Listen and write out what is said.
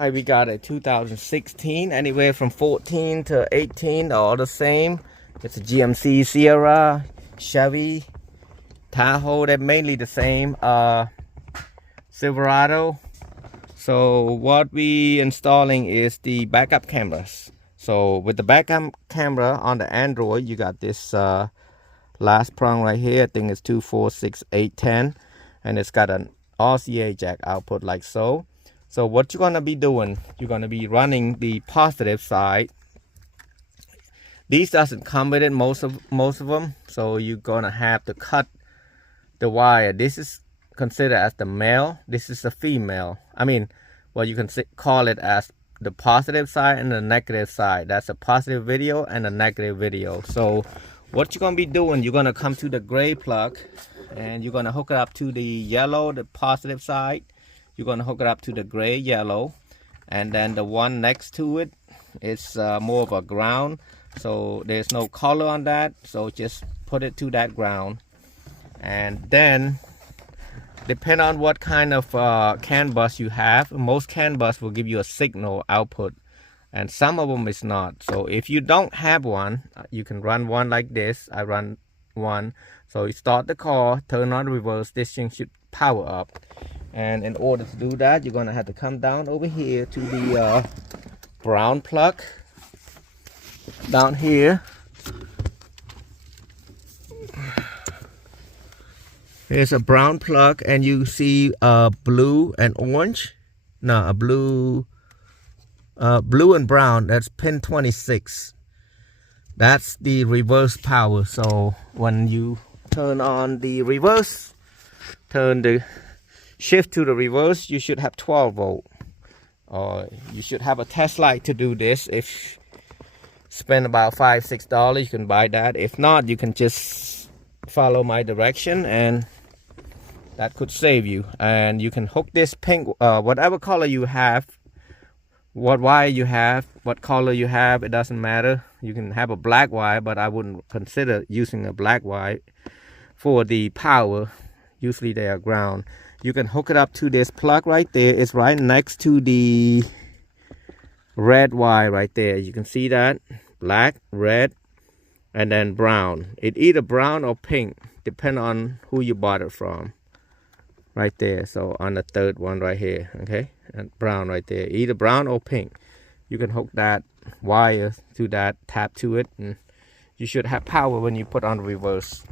We got a 2016, anywhere from 14 to 18, all the same. It's a GMC Sierra, Chevy, Tahoe, they're mainly the same. Silverado. So what we installing is the backup cameras. So with the backup camera on the Android, you got this last prong right here. I think it's 2, 4, 6, 8, 10, and it's got an RCA jack output like so. So what you're gonna be doing, you're gonna be running the positive side. These doesn't come with it, most of them. So you're gonna have to cut the wire. This is considered as the male. This is the female. I mean, well, you can call it as the positive side and the negative side. That's a positive video and a negative video. So what you're gonna be doing, you're gonna come to the gray plug and you're gonna hook it up to the yellow, the positive side. You're gonna hook it up to the gray, yellow, and then the one next to it is more of a ground. So there's no color on that. So just put it to that ground, and then depend on what kind of CAN bus you have. Most CAN bus will give you a signal output, and some of them is not. So if you don't have one, you can run one like this. I run one. So you start the car, turn on the reverse. This thing should power up. And in order to do that, you're gonna have to come down over here to the brown plug down here. Here's a brown plug, and you see blue and orange. No, a blue and brown. That's pin 26. That's the reverse power. So when you turn on the reverse, turn the shift to the reverse, you should have 12 volt. Or you should have a test light to do this. If spend about $5, $6, you can buy that. If not, you can just follow my direction, and that could save you. And you can hook this pink, whatever color you have, what wire you have, what color you have, it doesn't matter. You can have a black wire, but I wouldn't consider using a black wire for the power. Usually they are ground. You can hook it up to this plug right there. It's right next to the red wire right there. You can see that. Black, red, and then brown. It either brown or pink, depending on who you bought it from. Right there. So on the third one right here. Okay. And brown right there. Either brown or pink. You can hook that wire to that, tap to it, and you should have power when you put on reverse.